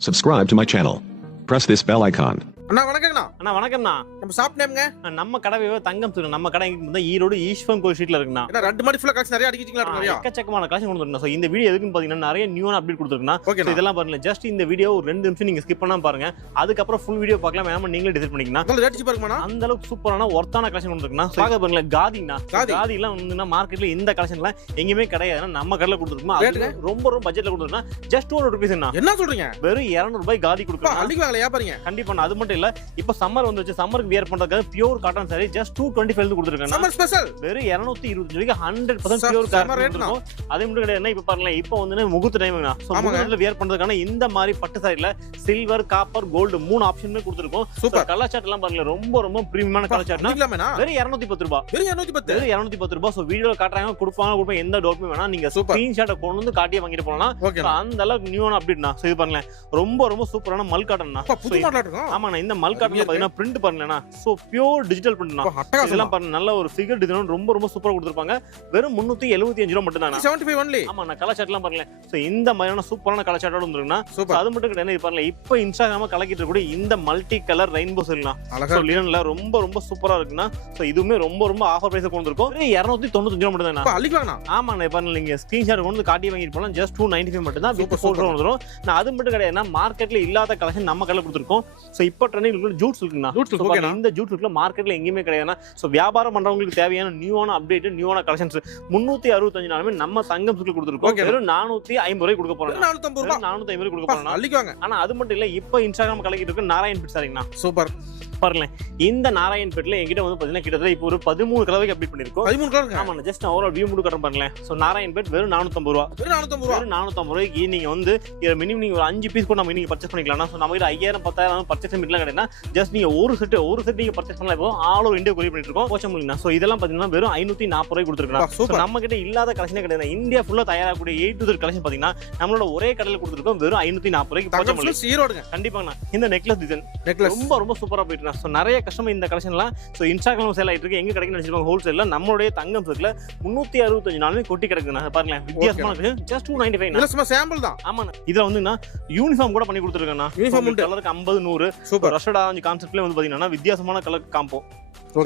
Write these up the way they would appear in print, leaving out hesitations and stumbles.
Subscribe to my channel. Press this bell icon. அண்ணா வணக்கங்கண்ணா. அண்ணா வணக்கம்ண்ணா. நம்ம shop நேம்ங்க? நம்ம கடை தங்கம் சொல்லு. நம்ம கடை இங்க ஈரோடு ஈஸ்வரன் கோயில் ஸ்ட்ரீட்ல இருக்குண்ணா. என்ன ரெண்டு மாதிரி ஃபுல்லா கலெக்ஷன் நிறைய அடிக்கிட்டீங்களா? நிறைய எக்கச்சக்கமான கலெக்ஷன் கொண்டு வந்திருக்கோம். சோ இந்த வீடியோ எதுக்குன்னு பாத்தீங்கன்னா நிறைய நியூவான அப்டேட் கொடுத்துருக்கோம். சோ இதெல்லாம் பாருங்க. ஜஸ்ட் இந்த வீடியோ ஒரு 2 நிமிஷம் நீங்க ஸ்கிப் பண்ணாம பாருங்க. அதுக்கு அப்புறம் ஃபுல் வீடியோ பார்க்கலாம். வேணாம் நீங்களே டிசைட் பண்ணிக்கலாம். நல்ல ரேட் பாருங்கண்ணா. அந்த அளவுக்கு சூப்பரான வர்த்தான கலெக்ஷன் கொண்டு வந்திருக்கோம். பாக்க பாருங்க காதிங்கண்ணா. காதி எல்லாம் வந்து மார்க்கெட்ல இந்த கலெக்ஷன்லாம் எங்கயுமே கிடையாது. நம்ம கடையில கொடுத்துருக்கோம். அது ரொம்ப ரொம்ப பட்ஜெட்ல கொடுத்துருக்கோம். Just 200 rupees. என்ன சொல்றீங்க? வெறும் 200 ரூபாய் காதி கொடுக்குறோம். அள்ளிக்குவாங்களா வியாபாரிங்க? கண்டிப்பா. அது மட்டும் இல்ல, இப்ப சம்மர் வந்துச்சு. சம்மருக்கு வியர் பண்றதுக்கு பியூர் காட்டன் சாரி ஜஸ்ட் 225 க்கு கொடுத்துருக்கேன். சம்மர் ஸ்பெஷல் வெறும் 225 ரூபாய்க்கு 100% பியூர் காட்டன் ரேட் தான். அதே மட்டும் கிடையாது. இப்ப பாருங்க, இப்போ வந்து முகூர்த்த டைம்ங்கனா. சோ முகூர்த்தத்துல வியர் பண்றதுக்கான இந்த மாதிரி பட்டு சாரில சில்வர், காப்பர், கோல்ட் 3 ஆப்ஷனுமே கொடுத்திருக்கோம். சூப்பர். கலர் சார்ட் எல்லாம் பாருங்க, ரொம்ப ரொம்ப பிரீமியமான கலர் சார்ட்னா வெறும் 210 ரூபாய். வெறும் 210 ரூபாய். சோ வீடியோல காட்றாங்க, கொடுப்பாங்க. எந்த டவுட்மே வேணாம். நீங்க ஸ்கிரீன்ஷாட் கொண்டு வந்து காட்டியே வாங்கிட்டு போலாம். அந்த அளவுக்கு நியூவான அப்டேட்னா. சோ இது பாருங்க, ரொம்ப ரொம்ப சூப்பரான மல் காட்டன்னா. புது மாடல் இருக்கும். ஆமாண்ணா. இந்த மல் காட்டன்ல பாத்தீங்கன்னா பிரிண்ட் பாருங்கண்ணா. சோ பியூர் டிஜிட்டல் பிரிண்ட்னா. இதெல்லாம் பாருங்க, நல்ல ஒரு ஃபிகர் டிசைன் ரொம்ப ரொம்ப சூப்பரா கொடுத்திருப்பாங்க. வெறும் 375 ரூபாய் மட்டும் தானா. 75 only. ஆமாண்ணா. கலர் சார்ட் எல்லாம் பாருங்க. சோ இந்த மாதிரியான சூப்பரான கலர் சார்ட்டோட வந்துருக்குன்னா. அது மட்டும் கிடையாது. இது பாருங்க, இப்போ இன்ஸ்டாகிராம கலக்கிட்டு இருக்கக்கூடிய இந்த மல்டி கலர் ரெயின்போ செல்லாம். சோ லினன்ல ரொம்ப ரொம்ப சூப்பரா இருக்குன்னா. சோ இதுவுமே ரொம்ப ரொம்ப ஆஃபர் பிரைஸ் கொண்டு வந்திருக்கோம். 295 ரூபாய் மட்டும் தானா. அள்ளிக்குவாங்கண்ணா. ஆமாண்ணா. பாருங்க, நீங்க ஸ்கிரீன்ஷாட் கொண்டு வந்து காட்டி வாங்கிட்டு போலாம். ஜஸ்ட் 295 மட்டும் தான். வித் 4 ரூபாய் வந்துரும். நான் அது மட்டும் கிடையாது. மார்க்கெட்ல இல்லாத கலெக்ஷன் நம்ம கடையில கொடுத்திருக்கோம். சோ இப்போ ட்ரெண்டிங்ல இருக்கிற ஜூட்ஸ் இருக்குன்னா. இந்த ஜூட் இருக்குல மார்க்கெட்ல எங்கயுமே கிடையாதுன்னா. சோ வியாபாரம் பண்றவங்களுக்கு தேவையான நியூவான அப்டேட், நியூவான கலெக்ஷன்ஸ் 365 நாளுமே நம்ம தங்கம் சுக்கு கொடுத்திருக்கோம். வெறும் 450 ரூபாய் கொடுக்க போறோம். 450 ரூபாய் கொடுக்க போறோம். அள்ளிக்குவாங்க. ஆனா அது மட்டும் இல்ல, இப்போ இன்ஸ்டாகிராம் கலக்கிட்டு இருக்கு நாராயண் பிட் சாரிங்கண்ணா. சூப்பர். பாருங்க, இந்த நாராயண் பெட்ல என்கிட்ட வந்து பாத்தீங்கன்னா கிட்டத்தட்ட இப்போ ஒரு 13 கலவைக்கு அப்டேட் பண்ணிருக்கோம். 13 கலர். ஆமா. ஜஸ்ட் ஓவரால் வியூ மட்டும் கரெக்ட் பண்ணல. சோ நாராயண் பெட் வெறும் 450 ரூபாய். வெறும் 450 ரூபாய்க்கு நீங்க வந்து மினிமம் நீங்க ஒரு 5 பீஸ் கூட நம்ம நீங்க பர்ச்சேஸ் பண்ணிக்கலாம். சோ நம்ம கிட்ட 5000 10000 பர்ச்சேஸ் பண்ணிக்கலாம் கிடையாது. ஜஸ்ட் நீங்க ஒரு செட் நீங்க பர்ச்சேஸ் பண்ணலாம். இப்போ ஆல் ஓவர் இந்தியா கொரியர் பண்ணிட்டு இருக்கோம். போச்சமல்லினா. சோ இதெல்லாம் பாத்தீங்கன்னா வெறும் 540 ரூபாய் கொடுத்திருக்கோம். சோ நம்ம கிட்ட இல்லாத கலெக்ஷனே கிடையாது. இந்தியா ஃபுல்லா தயாராகக்கூடிய A to Z கலெக்ஷன் பாத்தீங்கன்னா நம்மளோட ஒரே கடையில கொடுத்திருக்கோம். வெறும் 540 ரூபாய்க்கு போச்சமல்லி ஈரோடுங்க. கண்டிப்பாங்க. இந்த நெக்லஸ் டிசைன் ரொம்ப ரொம்ப சூப்பரா போயிட்டு இருக்கு. சோ நிறைய கஸ்டமர் இந்த கலெக்ஷன்லாம் சோ இன்ஸ்டாகிராம் சேல் ஆயிட்டு இருக்கு. எங்க கிடைக்குன்னு நினைச்சிருப்பாங்க. ஹோல்சேல்ல நம்மளுடைய தங்கம் சர்க்கிள் 365 நாளுமே கொட்டி கிடக்குதுண்ணா. பாருங்க, வித்தியாசமான ஜஸ்ட் 295. இல்ல சும்மா சாம்பிள் தான். ஆமாண்ணா. இதுல வந்துன்னா யூனிஃபார்ம் கூட பண்ணி கொடுத்துருக்கேண்ணா. யூனிஃபார்ம் கலருக்கு 50 100 சூப்பர் ரஷடா கான்செப்ட்ல வந்து பாத்தீங்கன்னா வித்தியாசமான கலர் காம்போ.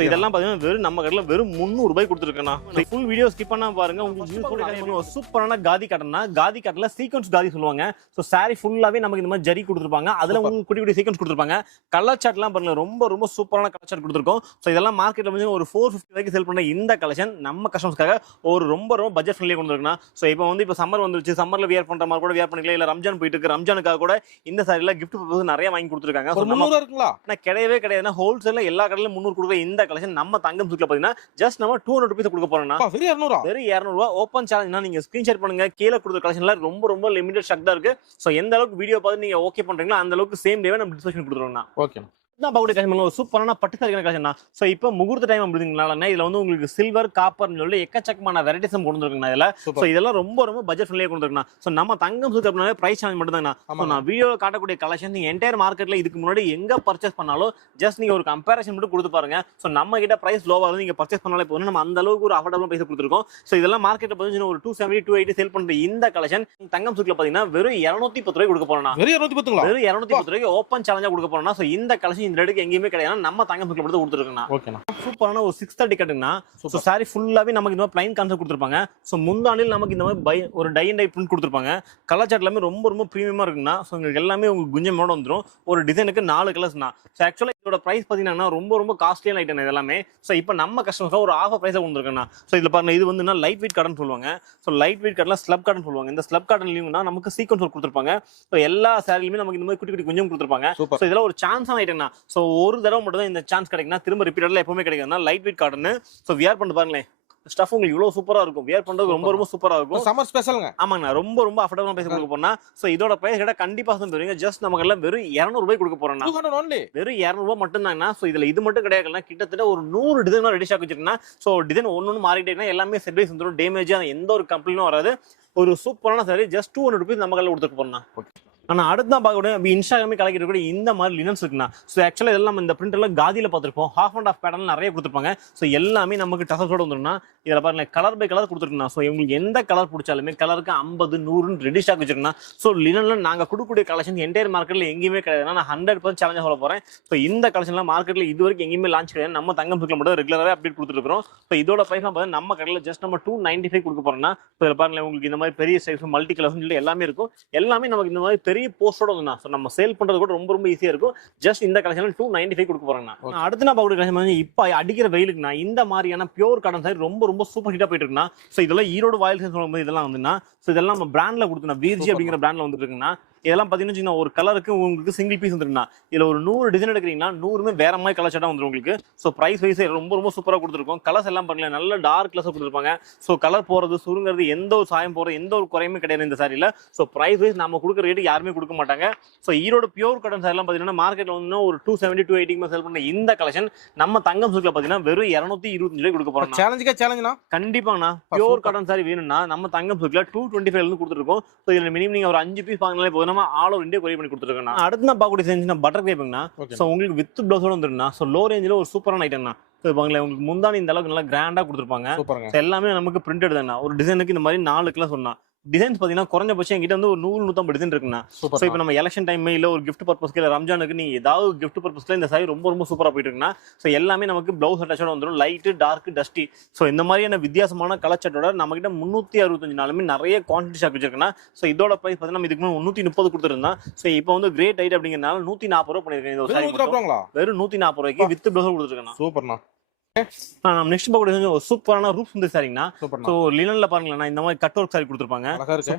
இதெல்லாம் பாத்தீங்கன்னா வெறும் நம்ம கடையில வெறும் 300 ரூபாய் கொடுத்துருக்கேன்னா. ஃபுல் வீடியோ ஸ்கிப் பண்ணாம பாருங்க. உங்களுக்கு சூப்பரான காதி காட்டன்னா. காதி காட்டல சீக்வன்ஸ் காதி சொல்லுவாங்க. சோ சாரி ஃபுல்லாவே நமக்கு இந்த மாதிரி ஜரி கொடுத்துருப்பாங்க. அதுல உங்களுக்கு குட்டி குட்டி சீக்வன்ஸ் கொடுத்துருப்பாங்க. கலர் சார்ட் எல்லாம் பாருங்க, ரொம்ப ரொம்ப சூப்பரான கலர் சார்ட் கொடுத்துருக்கோம். சோ இதெல்லாம் மார்க்கெட்ல வந்து ஒரு 450 வரைக்கும் சேல் பண்ண இந்த கலெக்ஷன் நம்ம கஸ்டமர்ஸ்க்காக ஒரு ரொம்ப ரொம்ப பட்ஜெட் ஃப்ரெண்ட்லியா கொண்டு இருக்குன்னா. சோ இப்போ வந்து இப்போ சம்மர் வந்துருச்சு. சம்மர்ல வியர் பண்ற மாதிரி கூட வியர் பண்ணிக்கலாம். இல்ல ரம்ஜான் போயிட்டு இருக்கு. ரம்ஜானுக்காக கூட இந்த சாரில கிஃப்ட் பர்பஸ் நிறைய வாங்கி கொடுத்துருக்காங்க. 300 இருக்குங்களா? நான் கிடையவே கிடையாது. ஹோல்சேல்ல எல்லா கடையிலும் 300 கொடுக்குற இந்த கலெக்ஷன் நம்ம தங்கம் சுக்குல பாத்தீங்கன்னா ஜஸ்ட் நம்ம 200 ரூபாய் கொடுக்க போறோம்னா. வெறும் 200 ரூபாய். ஓபன் சேலஞ்ச்னா நீங்க ஸ்கிரீன்ஷாட் பண்ணுங்க. கீழ கொடுத்த கலெக்ஷன்ல ரொம்ப ரொம்ப லிமிட்டட் ஸ்டாக் தான் இருக்கு. சோ எந்த அளவுக்கு வீடியோ பார்த்து நீங்க ஓகே பண்றீங்களோ அந்த அளவுக்கு சேம் டேவே நம்ம டிஸ்கஷன் கொடுத்துறோம்னா. ஓகே. நான் பாக்குற கலெக்ஷன் ஒரு சூப்பரான பட்டு சாரி கலெக்ஷன் தான். சோ இப்போ முகூர்த்த டைம் அப்படிங்கறதுனால இதுல வந்து உங்களுக்கு சில்வர், காப்பர்னு சொல்லி எக்கச்சக்கமான வெரைட்டிஸ் கொண்டு வந்திருக்குங்க. இதுல சோ இதெல்லாம் ரொம்ப ரொம்ப பட்ஜெட் ஃப்ரெண்ட்லியா கொண்டு வந்திருக்குங்க. சோ நம்ம தங்கம் சுக்கு அப்படினாலே பிரைஸ் சேலஞ்ச் மட்டும் தானா. சோ நான் வீடியோல காட்டக்கூடிய கலெக்ஷன் நீங்க என்டையர் மார்க்கெட்ல இதுக்கு முன்னாடி எங்க பர்ச்சேஸ் பண்ணாலும் ஜஸ்ட் நீங்க ஒரு கம்பேரிசன் மட்டும் கொடுத்து பாருங்க. சோ நம்ம கிட்ட பிரைஸ் லோவா இருந்து நீங்க பர்ச்சேஸ் பண்ணாலே போதும். நம்ம அந்த அளவுக்கு ஒரு அஃபோர்டபிள் பிரைஸ் கொடுத்திருக்கோம். சோ இதெல்லாம் மார்க்கெட்ல பாத்தீங்கன்னா ஒரு 270 280 சேல் பண்ற இந்த கலெக்ஷன் தங்கம் சுக்குல பாத்தீங்கன்னா வெறும் 210 ரூபாய் கொடுக்க போறோம்னா. வெறும் 210ங்களா? வெறும் 210 ரூபாய்க்கு ஓபன் சேலஞ்சா கொடுக்க போறோம்னா. சோ இந்த கலெக்ஷன் இந்த ரேட்டுக்கு எங்கேயுமே கிடையாது. நம்ம தங்கம் சுக்குல மட்டும் கொடுத்துருக்கோம்னா. ஓகேனா. சூப்பரான ஒரு 630 கட்டுனா. சோ சாரி ஃபுல்லாவே நமக்கு இந்த மாதிரி ப்ளைன் கான்செப்ட் கொடுத்திருப்பாங்க. சோ முந்தானில் நமக்கு இந்த மாதிரி ஒரு டை அண்ட் டை பிரிண்ட் கொடுத்திருப்பாங்க. கலர் சார்ட் எல்லாமே ரொம்ப ரொம்ப பிரீமியமா இருக்குன்னா. சோ உங்களுக்கு எல்லாமே உங்களுக்கு குஞ்சமோட வந்துரும். ஒரு டிசைனுக்கு 4 கலர்ஸ்னா. சோ ஆக்சுவலா இதோட பிரைஸ் பாத்தீங்கன்னா ரொம்ப ரொம்ப காஸ்ட்லியான ஐட்டம் இது எல்லாமே. சோ இப்போ நம்ம கஸ்டமர்ஸ்க்கு ஒரு ஆஃபர் பிரைஸ் கொடுத்துருக்கோம்னா. சோ இதுல பாருங்க, இது வந்து லைட் வெயிட் காட்டன் சொல்லுவாங்க. சோ லைட் வெயிட் காட்டன்ல ஸ்லப் காட்டன் சொல்லுவாங்க. இந்த ஸ்லப் காட்டன்லயும் நமக்கு சீக்வன்ஸ் ஒர்க் கொடுத்திருப்பாங்க. சோ எல்லா சாரிலுமே நமக்கு இந்த மாதிரி குட்டி குட்டி கொஞ்சம் கொடுத்திருப்பாங்க. சோ இதெல்லாம் ஒரு சான்ஸான ஐட்டம்னா. சோ ஒரு தடவை மட்டும் தான் இந்த சான்ஸ் கிடைக்குன்னா. திரும்ப ரிப்பீட்டட்ல எப்பவுமே கிடைக்குதுன்னா light weight cotton. So wear பண்ணி பாருங்களேன், ஸ்டஃப் உங்களுக்கு இவ்வளவு சூப்பரா இருக்கும். வியர் பண்றது ரொம்ப ரொம்ப சூப்பரா இருக்கும். சம்மர் ஸ்பெஷல்ங்க. ஆமாங்க. ரொம்ப ரொம்ப அஃபோர்டபிள் பிரைஸ் கொடுக்க போறோம்னா. சோ இதோட பிரைஸ் கேட்டா கண்டிப்பா சொல்லுவீங்க. ஜஸ்ட் நமக்கு எல்லாம் வெறும் 200 ரூபாய் கொடுக்க போறோம்னா. 200 only. வெறும் 200 ரூபாய் மட்டும் தான்னா. சோ இதுல இது மட்டும் கிடையாதுன்னா கிட்டத்தட்ட ஒரு 100 டிசைன் ரெடி ஸ்டாக் வச்சிருக்கா. சோ டிசைன் ஒன்னொன்னு மாறிட்டே இருந்தா எல்லாமே செட் வைஸ் வந்துரும். டேமேஜ் எந்த ஒரு கம்ப்ளைண்டும் வராது. ஒரு சூப்பரான சாரி ஜஸ்ட் 200 ரூபாய் நம்ம கையில கொடுத்துட்டு போறோம்னா. ஆனா அடுத்து தான் பார்க்கக்கூடிய இன்ஸ்டாகிராமே கலக்கிட்டு கூட இந்த மாதிரி லினன்ஸ் இருக்குண்ணா. ஸோ ஆக்சுவலாக இதெல்லாம் இந்த பிரிண்டர்ல காதியில பார்த்துருப்போம், ஹாஃப் அண்ட் ஆஃப் பேட்டர்ன் நிறைய கொடுத்துருப்பாங்க. ஸோ எல்லாமே நமக்கு டசல்ஸோட வந்துருன்னா இதில் பாருங்க கலர் பை கலர் கொடுத்துருக்குண்ணா. ஸோ உங்களுக்கு எந்த கலர் பிடிச்சாலுமே கலருக்கு 50, 100 ரெடி ஸ்டாக் வச்சிருக்கா. ஸோ லினன்ல நாங்கள் கொடுக்கக்கூடிய கலெக்ஷன் என்டையர் மார்க்கெட்ல எங்கேயுமே கிடையாது. நான் 100% சேலஞ்சாக சொல்ல போறேன். ஸோ இந்த கலெக்ஷன்லாம் மார்க்கெட்ல இது வரைக்கும் எங்கேயுமே லான்ச் கிடையாது. நம்ம தங்கம் சுக்கில் மட்டும் ரெகுலராக அப்டேட் கொடுத்துருக்கோம். ஸோ இதோட பிரைஸ் பார்த்தா நம்ம கடையில் ஜஸ்ட் நம்ம 295 கொடுக்க போறோம்னா இதில் பாருங்க உங்களுக்கு இந்த மாதிரி பெரிய சைஸ் மல்டி கலர்ஸ் சொல்லி எல்லாமே இருக்கும். எல்லாமே நமக்கு இந்த மாதிரி பெரிய போஸ்டோட வந்து ஸோ நம்ம சேல் பண்றது கூட ரொம்ப ரொம்ப ஈஸியா இருக்கும். ஜஸ்ட் இந்த கலெக்ஷன் 295 கொடுக்க போறேன்னா அடுத்து நான் பார்க்கக்கூடிய கலெக்ஷன் வந்து இப்போ அடிக்கிற வெயிலுக்குனா இந்த மாதிரியான பியூர் காட்டன் சாரி ரொம்ப ரொம்ப சூப்பர் ஹிட்டா போயிட்டு இருக்குன்னா. ஸோ இதெல்லாம் ஈரோடு வாயில் சொல்லும்போது இதெல்லாம் வந்துன்னா ஸோ இதெல்லாம் நம்ம பிராண்ட்ல கொடுத்தோம்னா வீர்ஜி அப்படிங்கிற பிராண்ட்ல வந்துட்டு இருக்குன்னா இதெல்லாம் பார்த்தீங்கன்னா ஒரு கலருக்கு உங்களுக்கு சிங்கிள் பீஸ் வந்துருக்குண்ணா. இதில் ஒரு 100 டிசைன் எடுக்கிறீங்கன்னா 100மே வேற மாதிரி கலர் ஷர்ட்டாக வந்துடும் உங்களுக்கு. ஸோ ப்ரைஸ் வைஸ் ரொம்ப ரொம்ப சூப்பராக கொடுத்துருக்கோம். கலர்ஸ் எல்லாம் பாருங்களேன் நல்ல டார்க் கலர்ஸ் கொடுத்துருப்பாங்க. ஸோ கலர் போகிறது சுருங்கிறது எந்த ஒரு சாயம் போகிறது எந்த ஒரு குறையுமே கிடையாது இந்த சாரியில். ஸோ ப்ரைஸ் வைஸ் நம்ம கொடுக்குற ரேட்டு யாருமே கொடுக்க மாட்டாங்க. ஸோ ஈரோடு பியூர் காட்டன் சாரிலாம் பார்த்தீங்கன்னா மார்க்கெட்டில் வந்து ஒரு 270, 280 சேல் பண்ண இந்த கலெக்ஷன் நம்ம தங்கம் சுக்கில் பார்த்தீங்கன்னா வெறும் 225 கொடுக்க போகிறோம். சேலஞ்சுனா கண்டிப்பாங்கண்ணா. பியூர் காட்டன் சாரி வேணும்னா நம்ம தங்கம் சுக்கில் 225 கொடுத்துருக்கோம். ஸோ இதில் மினிமம் நீங்கள் ஒரு 5 பீஸ் வாங்கினாலே போதும். நம்ம ஆல் ஓவர் இந்தியா பண்ணி கொடுத்துருக்கேன். அடுத்து நான் பார்க்கக்கூடிய செஞ்சு பட்டர் கிரேப்புங்கண்ணா. ஸோ உங்களுக்கு வித் பிளவுஸோட வந்துருந்தா ஸோ லோ ரேஞ்சில் ஒரு சூப்பரான ஐட்டம்னா. உங்களுக்கு முந்தானி இந்த அளவுக்கு நல்லா கிராண்டா கொடுத்துருப்பாங்க. எல்லாமே நமக்கு பிரிண்டட் தானே. ஒரு டிசைனுக்கு இந்த மாதிரி 4 கிளாஸ் சொன்னா டிசைன்ஸ் பார்த்தீங்கன்னா குறைஞ்சபட்சம் எங்கிட்ட வந்து ஒரு 100-150 டிசைன் இருக்குண்ணா. ஸோ இப்போ நம்ம எலெக்ஷன் டைம் இல்லை ஒரு கிஃப்ட் பர்பஸ்க்கு இல்லை ரம்ஜானுக்கு நீங்கள் ஏதாவது கிஃப்ட் பர்பஸ்க்கு இந்த சாரி ரொம்ப ரொம்ப சூப்பராக போயிட்டு இருக்குன்னா. ஸோ எல்லாமே நமக்கு பிளவுஸ் அட்டாச்சோட வந்துடும். லைட்டு டார்க் டஸ்டி ஸோ இந்த மாதிரியான வித்தியாசமான கலர் சட்டோட நம்மகிட்ட 365 நாளுமே நிறைய குவான்டிட்டி ஸ்டாக் வச்சிருக்குன்னா. ஸோ இதோட ப்ரைஸ் பார்த்தீங்கன்னா இதுக்கு முன்னாடி 330 கொடுத்துருந்தா. ஸோ இப்போ வந்து கிரேட் ஐட் அப்படிங்கிறனால 140 ரூபா பண்ணியிருக்கேன். இந்த வெறும் 140 ரூபாய்க்கு வித் பிளவுஸ் கொடுத்துருக்கேன். சூப்பர்ண்ணா. நெக்ஸ்ட் பார்க்கக்கூடிய ஒரு சூப்பரான ரூப் சுந்தர் சாரிங்கண்ணா. ஸோ லினன்ல பாருங்களேன் இந்த மாதிரி கட் ஒர்க் சாரி கொடுத்துருப்பாங்க.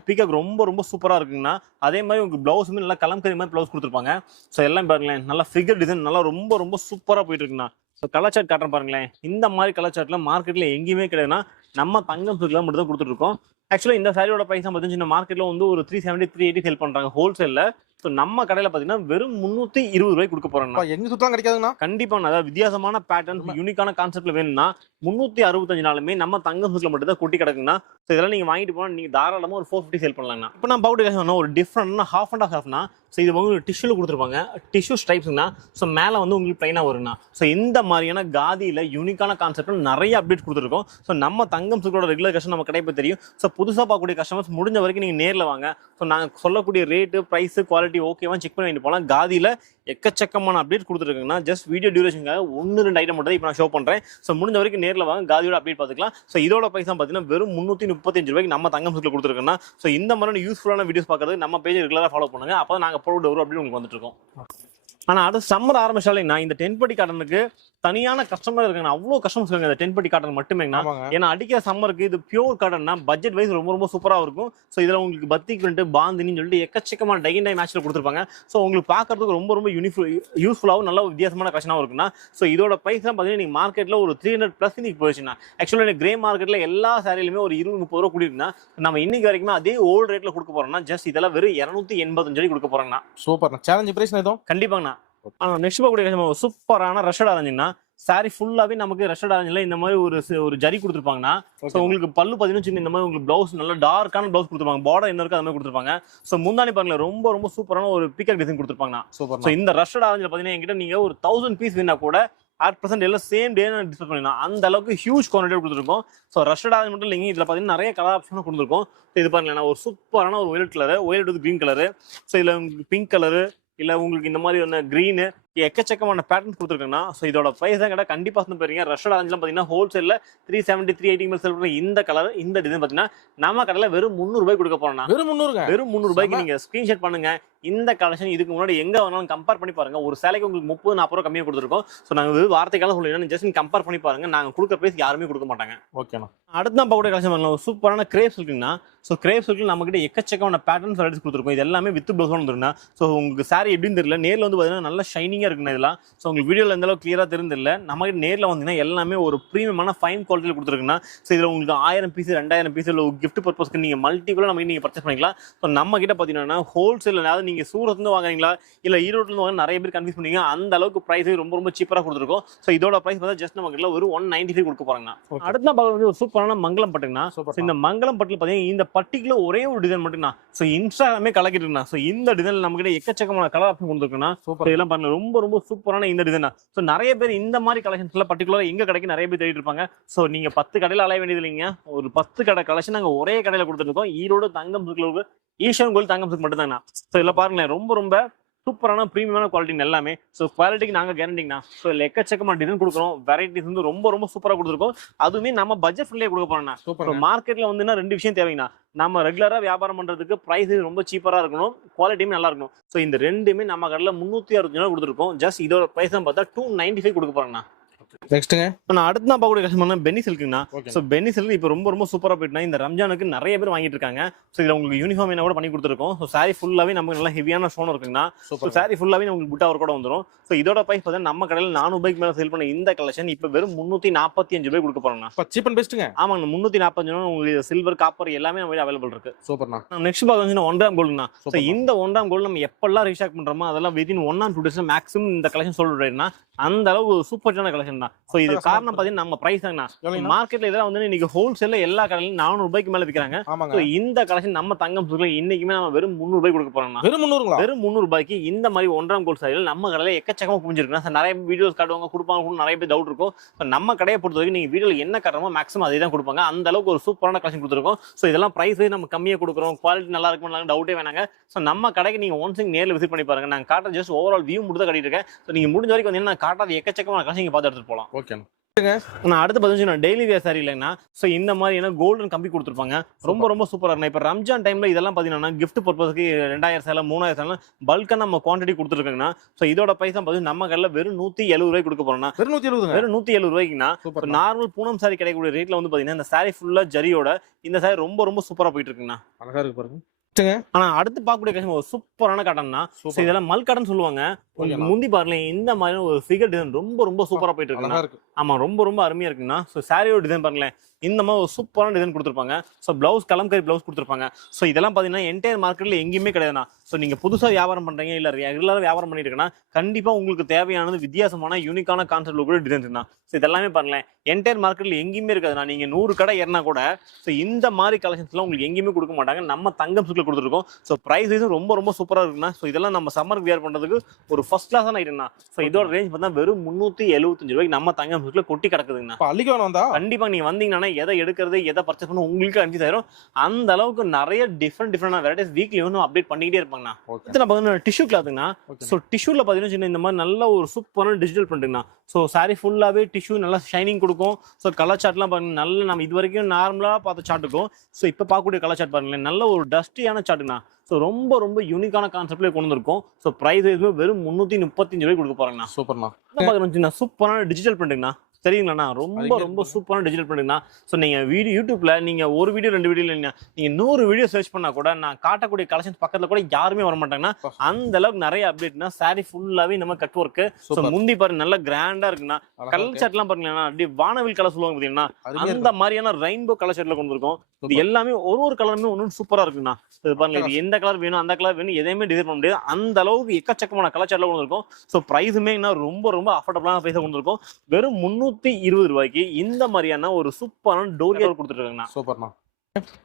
பீகாக் ரொம்ப ரொம்ப சூப்பரா இருக்குங்கண்ணா. அதே மாதிரி உங்களுக்கு பிளவுஸ் நல்லா கலம்கரி மாதிரி பிளவுஸ் கொடுத்துருப்பாங்க. ஸோ எல்லாம் பாருங்களேன் நல்லா ஃபிகர் டிசைன் நல்லா ரொம்ப ரொம்ப சூப்பரா போயிட்டு இருக்குண்ணா. ஸோ கலர் சார்ட் காட்டுறேன் பாருங்களேன். இந்த மாதிரி கலர் சார்ட்ல மார்க்கெட்ல எங்கேயுமே கிடையாதுன்னா நம்ம தங்கம் சுக்கில் மட்டும் தான் கொடுத்துட்டு இருக்கோம். ஆக்சுவலா இந்த சாரியோட பிரைஸ் பார்த்தீங்கன்னா மார்க்கெட்ல வந்து ஒரு 370, 380 சேல் பண்றாங்க ஹோல்சேல்ல. ஸோ நம்ம கடையில் பார்த்தீங்கன்னா வெறும் 320 ரூபாய்க்கு கொடுக்க போறோம்னா எங்க சுத்தம் கிடைக்காதுண்ணா. கண்டிப்பா அதாவது வித்தியாசமான பேட்டர்ன் யூனிக்கான கான்செப்ட்ல வேணும்னா 365 நாளுமே நம்ம தங்கம் சுக்கில் மட்டும் தான் கொட்டி கிடக்குன்னா. ஸோ இதெல்லாம் நீங்க வாங்கிட்டு போனா நீங்க தாராளமா ஒரு 450 சேல் பண்ணலாம்னா. இப்போ நான் பவுடர் ஒரு டிஃப்ரெண்ட்னா ஹாஃப் அண்ட் ஹாஃப்னா. ஸோ இது உங்களுக்கு டிஷ்யூல கொடுத்துருப்பாங்க. டிஷ்யூ ஸ்ட்ரைப்ஸ்னா ஸோ மேலே வந்து உங்களுக்கு பிளைனா வரும்னா. ஸோ இந்த மாதிரியான காதியில யூனிக்கான கான்செப்ட் நிறைய அப்டேட் கொடுத்துருக்கோம். ஸோ நம்ம தங்கம் சுக்கிலோட ரெகுலர் கஸ்டமர் நம்ம கடைப்பை தெரியும். ஸோ புதுசாக பார்க்கக்கூடிய கஸ்டமர்ஸ் முடிஞ்ச வரைக்கும் நீங்க நேரில் வாங்க. ஸோ நாங்கள் சொல்லக்கூடிய ரேட்டு ப்ரைஸ் குவாலிட்டி ஓகேவா செக் பண்ணி வாங்கிட்டு போகலாம். காதியில எக்கச்சக்கமான அப்டேட் கொடுத்துருக்காங்கன்னா ஜஸ்ட் வீடியோ டியூரேஷனுக்காக 1-2 ஐட்டம் மட்டும் இப்போ நான் ஷோ பண்றேன். ஸோ முடிஞ்ச வரைக்கும் நேரில் வாங்க, காதியோட அப்டேட் பார்த்துக்கலாம். ஸோ இதோட பைசா பார்த்தீங்கன்னா வெறும் 335 ரூபாய்க்கு நம்ம தங்கம் சுக்கில் கொடுத்துருக்கோம்னா. ஸோ இந்த மாதிரி யூஸ்ஃபுல்லான வீடியோஸ் பார்க்கறது நம்ம பேஜ் ரெகுலராக ஃபாலோ பண்ணுங்க. அப்போ நாங்கள் போட வரும் அப்படின்னு உங்களுக்கு வந்துட்டு இருக்கோம். ஆனா அது சம்மர் ஆரம்பிச்சாலே நான் இந்த 10 பட்டி காட்டனுக்கு தனியான கஸ்டமர் இருக்காங்க. அவ்வளோ கஸ்டமர்ஸ் இருக்காங்க இந்த 10 பட்டி காட்டன் மட்டுமேங்கண்ணா. ஏன்னா அடிக்கிற சம்மருக்கு இது பியூர் காட்டன்னா பட்ஜெட் வைஸ் ரொம்ப ரொம்ப சூப்பரா இருக்கும். ஸோ இதுல உங்களுக்கு பத்திக் பிரிண்ட் பாந்தினின்னு சொல்லிட்டு எக்கச்சக்கமான டை அண்ட் டை மேட்ச்ல கொடுத்துருப்பாங்க. ஸோ உங்களுக்கு பார்க்கறதுக்கு ரொம்ப ரொம்ப யூஸ்ஃபுல்லாகவும் நல்ல வித்தியாசமான கலெக்ஷனாகவும் இருக்குன்னா. ஸோ இதோட பிரைஸ் தான் பார்த்தீங்கன்னா நீங்க மார்க்கெட்ல ஒரு 300+ இன்னைக்கு போயிடுச்சுன்னா. ஆக்சுவலா கிரே மார்க்கெட்ல எல்லா சாரிலுமே ஒரு 20-30 ரூபா கூடியிருக்குன்னா நம்ம இன்னைக்கு வரைக்குமே அதே ஓல்டு ரேட்ல கொடுக்க போறோம்னா ஜஸ்ட் இதெல்லாம் வெறும் 285 கொடுக்க போறோம்னா. சூப்பர் சேலஞ்ச் பிரைஸ் எதுவும் கண்டிப்பாங்கண்ணா. நெக்ஸ்ட் பார்க்கக்கூடிய சூப்பரான ரஷட் ஆரஞ்சுன்னா சாரி ஃபுல்லாவே நமக்கு ரஷட் ஆரஞ்சுல இந்த மாதிரி ஒரு ஜரி கொடுத்துருப்பாங்கன்னா. ஸோ உங்களுக்கு பல்லு பார்த்தீங்கன்னா இந்த மாதிரி உங்களுக்கு பிளவுஸ் நல்ல டார்க்கான பிளவுஸ் கொடுத்துருப்பாங்க. பார்டர் என்ன இருக்கு அது மாதிரி கொடுத்துருப்பாங்க. ஸோ முந்தானி பாருங்க ரொம்ப ரொம்ப சூப்பரான ஒரு பீகாக் டிசைன் கொடுத்துருப்பாங்க. ஸோ இந்த ரஷட் ஆரஞ்சுல பார்த்தீங்கன்னா என்கிட்ட நீங்க ஒரு 1000 பீஸ் வேணா கூட 8% எல்லாம் சேம் டே டிஸ்பிளே பண்ணிடலாம். அந்த அளவுக்கு ஹியூஜ் குவான்டிட்டி கொடுத்துருக்கோம். ஸோ ரஷட் ஆரஞ்சு மட்டும் இல்லைங்க, இதில் பார்த்தீங்கன்னா நிறைய கலர் ஆப்ஷனும் கொடுத்துருக்கோம். இது பாருங்களேன் ஒரு சூப்பரான ஒரு white colour, white with green colour. So இதில் உங்களுக்கு பிங்க் கலரு இல்லை உங்களுக்கு இந்த மாதிரி ஒன்று க்ரீனு எக்கச்சக்கமான பேட்டர்ன் கொடுத்துருக்குன்னா. ஸோ இதோட ப்ரைஸ் தான் கேட்டால் கண்டிப்பாக போயிருங்க. ரஷட் ஆரஞ்சுலாம் பார்த்தீங்கன்னா ஹோல்சேலில் 370, 380 செல் பண்ணுற இந்த கலர் இந்த டிசைன் பார்த்தீங்கன்னா நம்ம கடையில் வெறும் 300 ரூபாய் கொடுக்க போறோம்னா. வெறும் 300 ரூபாய்க்கு நீங்கள் ஸ்க்ரீன்ஷாட் பண்ணுங்க. இந்த கலெக்ஷன் இதுக்கு முன்னாடி எங்க வேணாலும் கம்பேர் பண்ணி பாருங்க. ஒரு சேலைக்கு உங்களுக்கு 30-40 ரூபா கம்மியாக கொடுத்துருக்கோம். ஸோ நாங்கள் வார்த்தைக்காக சொல்லிடுறோம், ஜஸ்ட் கம்பேர் பண்ணி பாருங்க. நாங்கள் கொடுக்குற ப்ரைஸ் யாருமே கொடுக்க மாட்டாங்க. ஓகேண்ணா. அடுத்து நான் பார்க்கக்கூடிய கலெக்ஷன் பண்ணலாம் ஒரு சூப்பரான கிரேப் சில்க்குன்னா. ஸோ கிரேப் சில்க் நம்ம கிட்ட எக்கச்சக்கமான பேட்டர்ன்ஸ் வெரைட்டிஸ் கொடுத்துருக்கோம். இது எல்லாமே வித் பிளவுஸ் வந்துருந்தா. ஸோ உங்களுக்கு சாரி எப்படின்னு தெரியல, நேரில் வந்து பார்த்தீங்கன்னா நல்ல ஷைனிங் ஷைனிங்கா இருக்குண்ணா இதெல்லாம். ஸோ உங்களுக்கு வீடியோல எந்த அளவுக்கு கிளியரா தெரிஞ்சில்ல, நம்ம கிட்ட நேரில் வந்தீங்கன்னா எல்லாமே ஒரு ப்ரீமியமான ஃபைன் குவாலிட்டியில் கொடுத்துருக்குன்னா. ஸோ இதில் உங்களுக்கு 1000 பீஸ் 2000 பீஸ் இல்லை கிஃப்ட் பர்பஸ்க்கு நீங்கள் மல்டிபிளாக நம்ம நீங்கள் பர்ச்சேஸ் பண்ணிக்கலாம். ஸோ நம்ம கிட்ட பார்த்தீங்கன்னா ஹோல்சேல், அதாவது நீங்கள் சூரத்லேருந்து வாங்குறீங்களா இல்லை ஈரோட்லேருந்து வாங்க, நிறைய பேர் கன்ஃபியூஸ் பண்ணீங்க. அந்த அளவுக்கு ப்ரைஸ் ரொம்ப ரொம்ப சீப்பராக கொடுத்துருக்கோம். ஸோ இதோட ப்ரைஸ் பார்த்தா ஜஸ்ட் நம்ம கிட்ட ஒரு 195 கொடுக்க போறாங்க. அடுத்த பார்க்க வந்து ஒரு சூப்பரான மங்களம் பட்டுங்கண்ணா. இந்த மங்களம் பட்டில் பார்த்தீங்கன்னா இந்த பர்டிகுலர் ஒரே ஒரு டிசைன் மட்டும்ண்ணா. ஸோ இன்ஸ்டாகிராமே கலக்கிட்டுண்ணா. ஸோ இந்த டிசைன் நம்ம கிட்ட எக்கச்சக்கமான கலர் ஆப்ஷன் கொடுத்துருக்குண்ணா. இதெல்லாம் பாருங்க ரொம்ப ரொம்ப சூப்பரான இந்த டிசைன். ஸோ நிறைய பேர் இந்த மாதிரி கலெக்ஷன்ஸ்ல பர்டிகுலர் எங்க கடைக்கு நிறைய பேர் தேடிட்டு இருப்பாங்க. ஸோ நீங்க 10 கடையில் அலைய வேண்டியது இல்லைங்க. ஒரு 10 கடை கலெக்ஷன் நாங்கள் ஒரே கடையில் கொடுத்துருக்கோம். ஈரோடு தங்கம் சில்க்ல ஈஸ்வரன் கோயில் தங்கம் சில்க் மட்டும் தாங்கண்ணா. ஸோ இதில் பாருங்களேன் ரொம்ப ரொம்ப சூப்பரான ப்ரீமியமான குவாலிட்டி எல்லாமே. ஸோ குவாலிட்டிக்கு நாங்கள் கேரண்டிங்கண்ணா. ஸோ எக்கச்சக்கமான டிசைன் கொடுக்குறோம். வெரைட்டிஸ் வந்து ரொம்ப ரொம்ப சூப்பராக கொடுத்துருக்கோம். அதுவுமே நம்ம பட்ஜெட் ஃப்ரெண்ட்லியாக கொடுக்க போறோம்னா. ஸோ மார்க்கெட்டில் வந்துன்னா 2 விஷயம் தேவைங்கண்ணா. நம்ம ரெகுலராக வியாபாரம் பண்ணுறதுக்கு ப்ரைஸ் ரொம்ப சீப்பராக இருக்கணும், குவாலிட்டியுமே நல்லா இருக்கணும். ஸோ இந்த ரெண்டுமே நம்ம கடையில் 365 கொடுத்துருக்கோம். ஜஸ்ட் இதோட ப்ரைஸ் தான் பார்த்தா 295 கொடுக்க போறோம்ண்ணா. நெக்ஸ்ட்டுங்க நான் அடுத்து நான் பார்க்கக்கூடிய கஸ்டமர் பென்னி சில்க்குங்கண்ணா. ஸோ பென்னி சில்க் இப்போ ரொம்ப ரொம்ப சூப்பராக போயிட்டுனா இந்த ரம்ஜானுக்கு நிறைய பேர் வாங்கிட்டு இருக்காங்க. ஸோ இதில் உங்களுக்கு யூனிஃபார்ம் என்ன கூட பண்ணி கொடுத்துருக்கோம். ஸோ சாரி ஃபுல்லாகவே நமக்கு நல்லா ஹெவியான ஸ்டோன் இருக்குங்கண்ணா. ஸோ சாரி ஃபுல்லாகவே உங்களுக்கு புட்டா ஒரு கூட வந்துடும். ஸோ இதோட ப்ரைஸ் பார்த்தா நம்ம கடையில் 400 ரூபாய்க்கு மேலே சேல் பண்ண இந்த கலெக்ஷன் இப்போ வெறும் 345 ரூபாய் கொடுக்க போறோம்ண்ணா. Cheap and பெஸ்ட்டுங்க. ஆமாங்க 345 ரூபாய் உங்களுக்கு சில்வர் காப்பர் எல்லாமே நம்ம அவைலபிள் இருக்கு. சூப்பர்ண்ணா. நெக்ஸ்ட் பார்க்க வந்து 1 கிராம் கோல்டுண்ணா. ஸோ இந்த 1 கிராம் கோல்டு நம்ம எப்பெல்லாம் ரீஸ்டாக் பண்றோமோ அதெல்லாம் வித்தின் 1 or 2 days மேக்ஸிமம் இந்த கலெக்ஷன் சொல்லிடுறேன்னா அந்த அளவு சூப்பரான கலெக்ஷன் தான். ஸோ இது காரணம் பார்த்தீங்கன்னா நம்ம பிரைஸ் தாங்கண்ணா. மார்க்கெட்ல இதெல்லாம் வந்து இன்னைக்கு ஹோல்சேல்ல எல்லா கடையிலும் 400 ரூபாய்க்கு மேல விற்கிறாங்க. ஸோ இந்த கலெக்ஷன் நம்ம தங்கம் சில்க்ல இன்னைக்குமே நம்ம வெறும் 300 ரூபாய் கொடுக்க போறோம்னா. வெறும் 300ங்களா? வெறும் 300 ரூபாய்க்கு இந்த மாதிரி 1 கிராம் கோல்டு சாரியில் நம்ம கடையில எக்கச்சக்கமா புரிஞ்சிருக்குன்னா. நிறைய வீடியோஸ் காட்டுவாங்க கொடுப்பாங்க, நிறைய பேர் டவுட் இருக்கும். நம்ம கடையை பொறுத்த வரைக்கும் நீங்க வீடியோல என்ன காட்டுறோமோ மேக்ஸிமம் அதே தான் கொடுப்பாங்க. அந்த அளவுக்கு ஒரு சூப்பரான கலெக்ஷன் கொடுத்துருக்கோம். ஸோ இதெல்லாம் பிரைஸ் நம்ம கம்மியாக கொடுக்குறோம், குவாலிட்டி நல்லா இருக்குன்னு டவுட்டே வேணாங்க. ஸோ நம்ம கடைக்கு நீங்க ஒன்ஸ் நேரில் விசிட் பண்ணி பாருங்க. நான் காட்டுற ஜஸ்ட் ஓவரால் வியூ மட்டும் தான் கட்டிட்டு இருக்கேன். ஸோ நீங்க முடிஞ்ச வரைக்கும் வந்து நான் காட்டாத எக்கச்சக்கமான கலெக்ஷன் நீங்க பார்த்து எடுத்துட்டு போகலாம். ஓகே. நான் அடுத்து பார்த்தீங்கன்னா டெய்லி வேர் சாரி இல்லைன்னா. ஸோ இந்த மாதிரி ஏன்னா கோல்டன் கம்பி கொடுத்துருப்பாங்க. ரொம்ப ரொம்ப சூப்பராக இருக்கும். இப்போ ரம்ஜான் டைம்ல இதெல்லாம் பார்த்தீங்கன்னா கிஃப்ட் பர்பஸ்க்கு 2000 சேலை 3000 சேலை பல்காக நம்ம குவான்டிட்டி கொடுத்துருக்காங்கன்னா. ஸோ இதோட பைசா பார்த்தீங்கன்னா நம்ம கடையில் வெறும் 170 ரூபாய் கொடுக்க போறோம்னா. வெறும் 170 ரூபாய்க்குன்னா நார்மல் பூனம் சாரி கிடைக்கக்கூடிய ரேட்ல வந்து பார்த்தீங்கன்னா இந்த சாரி ஃபுல்லா ஜரியோட இந்த சாரி ரொம்ப ரொம்ப சூப்பராக போயிட்டு இருக்குங்கண்ணா. அழகா இருக்கு பாருங்க. ஆனா அடுத்து பார்க்கக்கூடிய கலெக்ஷன் ஒரு சூப்பரான காட்டன்னா. இதெல்லாம் மல் காட்டன் சொல்லுவாங்க. முந்தி பாருங்க இந்த மாதிரி ஒரு ஃபிகர் டிசைன் ரொம்ப ரொம்ப சூப்பரா போயிட்டு இருக்கு. ஆமா ரொம்ப ரொம்ப அருமையா இருக்குன்னா. ஸோ சாரியோட டிசைன் பாருங்களேன் இந்த மாதிரி ஒரு சூப்பரான டிசைன் கொடுத்துருப்பாங்க. ஸோ பிளவுஸ் கலம்கரி பிளவுஸ் கொடுத்துருப்பாங்க. ஸோ இதெல்லாம் பார்த்தீங்கன்னா என்டையர் மார்க்கெட்ல எங்கேயுமே கிடையாதுண்ணா. ஸோ நீங்க புதுசாக வியாபாரம் பண்றீங்க இல்லை ரெகுலராக வியாபாரம் பண்ணிட்டு இருக்கீங்கன்னா கண்டிப்பா உங்களுக்கு தேவையானது வித்தியாசமான யூனிக்கான கான்செப்ட் கூட டிசைன்ஸ் தான். ஸோ இதெல்லாமே பாருங்களேன் என்டையர் மார்க்கெட்ல எங்கேயுமே இருக்காதுண்ணா. நீங்க 100 கடை ஏறினா கூட ஸோ இந்த மாதிரி கலெக்ஷன்ஸ்லாம் உங்களுக்கு எங்கேயுமே கொடுக்க மாட்டாங்க. நம்ம தங்கம் சில்க்ல கொடுத்துருக்கோம். ஸோ பிரைஸ் வைஸும் ரொம்ப ரொம்ப சூப்பராக இருக்குண்ணா. ஸோ இதெல்லாம் நம்ம சம்மருக்கு வியர் பண்றதுக்கு ஒரு ஃபர்ஸ்ட் கிளாஸான ஐட்டம்னா. ஸோ இதோட ரேஞ்ச் பார்த்தா வெறும் 375 ரூபாய்க்கு நம்ம தங்கம் சில்க்ல கொட்டி கிடக்குதுங்கண்ணா. கண்டிப்பா நீங்க வந்தீங்கன்னா எதை எடுக்கிறது எதை பர்ச்சேஸ் பண்ண உங்களுக்கு அஞ்சு தரும். அந்த அளவுக்கு நிறைய டிஃப்ரெண்ட் வெரைட்டிஸ் வீக்லி ஒன்றும் அப்டேட் பண்ணிக்கிட்டே இருப்பாங்கண்ணா. டிஷ்யூ கிளாத்துங்கண்ணா. ஸோ டிஷ்யூல பாத்தீங்கன்னா இந்த மாதிரி நல்ல ஒரு சூப்பரான டிஜிட்டல் பிரிண்ட்ங்கண்ணா. ஸோ சாரி ஃபுல்லாவே டிஷ்யூ நல்லா ஷைனிங் கொடுக்கும். ஸோ கலர் சார்ட்லாம் பாருங்க நல்ல நம்ம இது வரைக்கும் நார்மலா பார்த்த சார்ட் இருக்கும். ஸோ இப்போ பார்க்கக்கூடிய கலர் சார்ட் பாருங்களேன் நல்ல ஒரு டஸ்டியான சார்ட்டுங்கண்ணா. ஸோ ரொம்ப ரொம்ப யூனிக்கான கான்செப்ட்லேயே கொண்டு வந்திருக்கும். ஸோ ப்ரைஸ் வெறும் 335 ரூபாய்க்கு கொடுக்க போறாங்கண்ணா. சூப்பர்ண்ணா. சூப்பரான டிஜிட்டல் பிரிண்ட்ங்கண்ணா. தெரியுங்களா ரொம்ப ரொம்ப சூப்பரான டிஜிட்டல் பிரிண்ட் தான். ஸோ நீங்க யூடியூப்ல நீங்க ஒரு வீடியோ 2 வீடியோ இல்லைங்க நீங்க 100 வீடியோ சர்ச் பண்ணா கூட நான் காட்டக்கூடிய கலெக்ஷன்ஸ் பக்கத்துல கூட யாருமே வர மாட்டாங்கன்னா. அந்த அளவுக்கு நிறைய அப்டேட்னா சாரி ஃபுல்லாவே நம்ம கட் ஒர்க். முந்தி பாருங்க நல்லா கிராண்டா இருக்குன்னா. கலர் சார்ட் எல்லாம் பாருங்களா அப்படியே வானவில் கலர் சொல்லுவாங்க பாத்தீங்கன்னா அந்த மாதிரியான ரெயின்போ கலர் சார்ட்ல கொண்டு இருக்கும். இது எல்லாமே ஒரு கலருமே ஒன்னும் சூப்பரா இருக்குண்ணா. இது பாருங்க இது எந்த கலர் வேணும் அந்த கலர் வேணும் எதையுமே டிசைன் பண்ண முடியாது. அந்த அளவுக்கு எக்கச்சக்கமான கலர் சார்ட்ல கொண்டு இருக்கும். ஸோ பிரைஸுமே ரொம்ப ரொம்ப அஃபோர்டபுளான பிரைஸா கொண்டு இருக்கும். வெறும் 320 ரூபாய்க்கு இந்த மாதிரியான ஒரு சூப்பரான டோரியா கொடுத்துருக்காங்கண்ணா. சூப்பர்ண்ணா.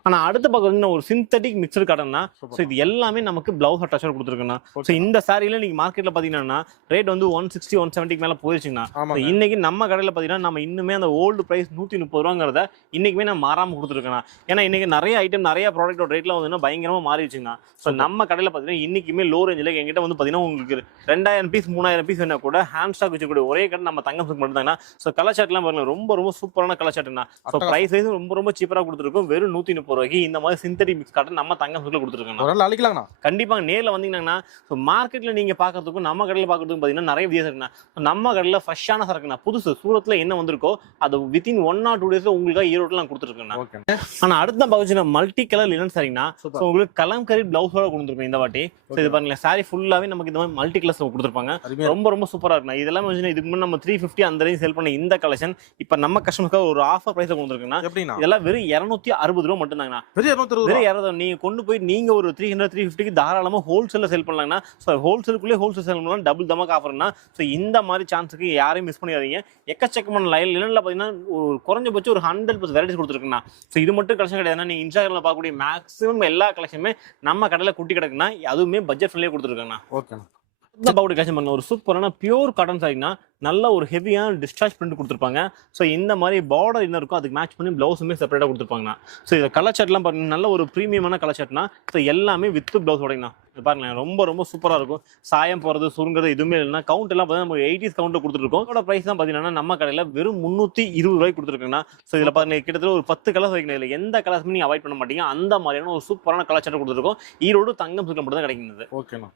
ஆனா அடுத்த பக்கம் ஒரு சிந்தட்டிக் மிக்சர் காட்டன்னா. ஸோ இது எல்லாமே நமக்கு பிளவுஸ் அட்டாச்சர் கொடுத்துருக்குண்ணா. ஸோ இந்த சாரியில நீங்க மார்க்கெட்ல பாத்தீங்கன்னா ரேட் வந்து 160 170 மேல போயிருச்சுங்கண்ணா. இன்னைக்கு நம்ம கடையில பாத்தீங்கன்னா நம்ம இன்னுமே அந்த ஓல்டு பிரைஸ் 130 ரூபாங்கிறத இன்னைக்குமே நான் மாறாம கொடுத்துருக்கேன். ஏன்னா இன்னைக்கு நிறைய ஐட்டம் நிறைய ப்ராடக்டோட ரேட்ல வந்து பயங்கரமா மாறிடுச்சுங்கண்ணா. ஸோ நம்ம கடையில பாத்தீங்கன்னா இன்னைக்குமே லோ ரேஞ்சில் எங்கிட்ட வந்து பாத்தீங்கன்னா உங்களுக்கு 2000 பீஸ் 3000 பீஸ் வேணா கூட ஹேண்ட் ஸ்டாக் வச்சுக்கூடிய ஒரே கடை நம்ம தங்கம் சில்க் மட்டும் தாங்கண்ணா. ஸோ கலர் சார்ட்லாம் பாருங்க ரொம்ப ரொம்ப சூப்பரான கலர் சார்ட்னா. ஸோ பிரைஸ் வைஸ் ரொம்ப ரொம்ப சீப்பரா கொடுத்துருக்கோம். வெறும் 130 ரூபாய்க்கு இந்த மாதிரி சிந்தட்டிக் மிக்ஸ் காட்டன் நம்ம தங்கம் சில்க்ல கொடுத்துருக்கோம். ஒரு அழிக்கலாங்கண்ணா. கண்டிப்பா நேர்ல வந்தீங்கன்னா மார்க்கெட்ல நீங்க பாக்குறதுக்கும் நம்ம கடையில பாக்குறதுக்கும் பாத்தீங்கன்னா நிறைய வித்தியாசம் இருக்குண்ணா. நம்ம கடையில ஃப்ரெஷ்ஷான சரக்குண்ணா, புதுசு சூரத்ல என்ன வந்திருக்கோ அது வித்தின் 1 or 2 டேஸ்ல உங்களுக்கு ஈரோட்ல நான் கொடுத்துருக்கேன். ஆனா அடுத்த பாக்குறீங்கன்னா மல்டி கலர் லினன் சாரிங்கண்ணா. உங்களுக்கு கலம்கரி பிளவுஸோட கொடுத்துருக்கோம் இந்த வாட்டி. இது பாருங்களேன், சாரி ஃபுல்லாவே நமக்கு இந்த மாதிரி மல்டி கலர்ஸ் கொடுத்துருப்பாங்க. ரொம்ப ரொம்ப சூப்பரா இருக்குண்ணா. இதெல்லாம் இதுக்கு முன்னாடி நம்ம 350 அந்த ரேஞ்ச் சேல் பண்ண இந்த கலெக்ஷன் இப்ப நம்ம கஸ்டமர்ஸ்க்கு ஒரு ஆஃபர் பிரைஸ்ல கொடுத்துருக்கோம்னா இதெல்லாம் வெறும் 260 ரூபாய் மட்டும் தாங்கண்ணா. வெறும் 260 நீங்க கொண்டு போய் நீங்க ஒரு 300 350க்கு தாராளமா ஹோல்சேல்ல சேல் பண்ணலாம்னா. சோ ஹோல்சேலுக்குள்ளே ஹோல்சேல் சேல் பண்ணலாம், டபுள் தமக் ஆஃபர்னா. சோ இந்த மாதிரி சான்ஸுக்கு யாரையும் மிஸ் பண்ணிடாதீங்க. எக்கச்சக்கமான லினன்ல பாத்தீங்கன்னா ஒரு குறைஞ்சபட்சம் ஒரு 100+ வெரைட்டிஸ் கொடுத்துருக்குண்ணா. சோ இது மட்டும் கலெக்ஷன் கிடையாதுன்னா, நீங்க இன்ஸ்டாகிராம்ல பார்க்கக்கூடிய மேக்ஸிமம் எல்லா கலெக்ஷனுமே நம்ம கடையில குட்டி கிடக்குன்னா அதுவுமே பட்ஜெட் ஃப்ரெண்ட்லியே கொடுத்துருக்காங்கண்ணா. ஓகேண்ணா. இந்த பாவுடி கலெக்ஷன் பண்ண ஒரு சூப்பரான பியூர் காட்டன் சாரினா நல்ல ஒரு ஹெவியான டிஸ்சார்ஜ் பிரிண்ட் கொடுத்துருப்பாங்க. ஸோ இந்த மாதிரி பார்டர் என்ன இருக்கும் அதுக்கு மேட்ச் பண்ணி பிளவுஸுமே செப்பரேட்டாக கொடுத்துருப்பாங்கண்ணா. ஸோ இதை கலர் ஷர்ட்லாம் பார்த்தீங்கன்னா நல்ல ஒரு ப்ரீமியமான கலர் ஷர்ட்னா. ஸோ எல்லாமே வித் பிளவுஸ் உடைங்கண்ணா. பாருங்களேன், ரொம்ப ரொம்ப சூப்பராக இருக்கும். சாயம் போகிறது சுருங்கிறது எதுவுமே இல்லைன்னா. கவுண்ட் எல்லாம் பார்த்தீங்கன்னா நம்ம 80s கவுண்ட்டில் கொடுத்துருக்கோம். இதோட ப்ரைஸ் தான் பார்த்தீங்கன்னா நம்ம கடையில் வெறும் 320 ரூபாய்க்கு கொடுத்துருக்குங்கண்ணா. ஸோ இதில் பாருங்க கிட்டத்தட்ட ஒரு 10 கலர்ஸ் வைக்கணும். இல்லை எந்த கலர்ஸுமே நீங்கள் அவாய்ட் பண்ண மாட்டீங்க. அந்த மாதிரியான ஒரு சூப்பரான கலர் ஷர்ட் கொடுத்துருக்கோம். ஈரோடு தங்கம் சில்க்ல மட்டும் தான் கிடைக்குது. ஓகேண்ணா.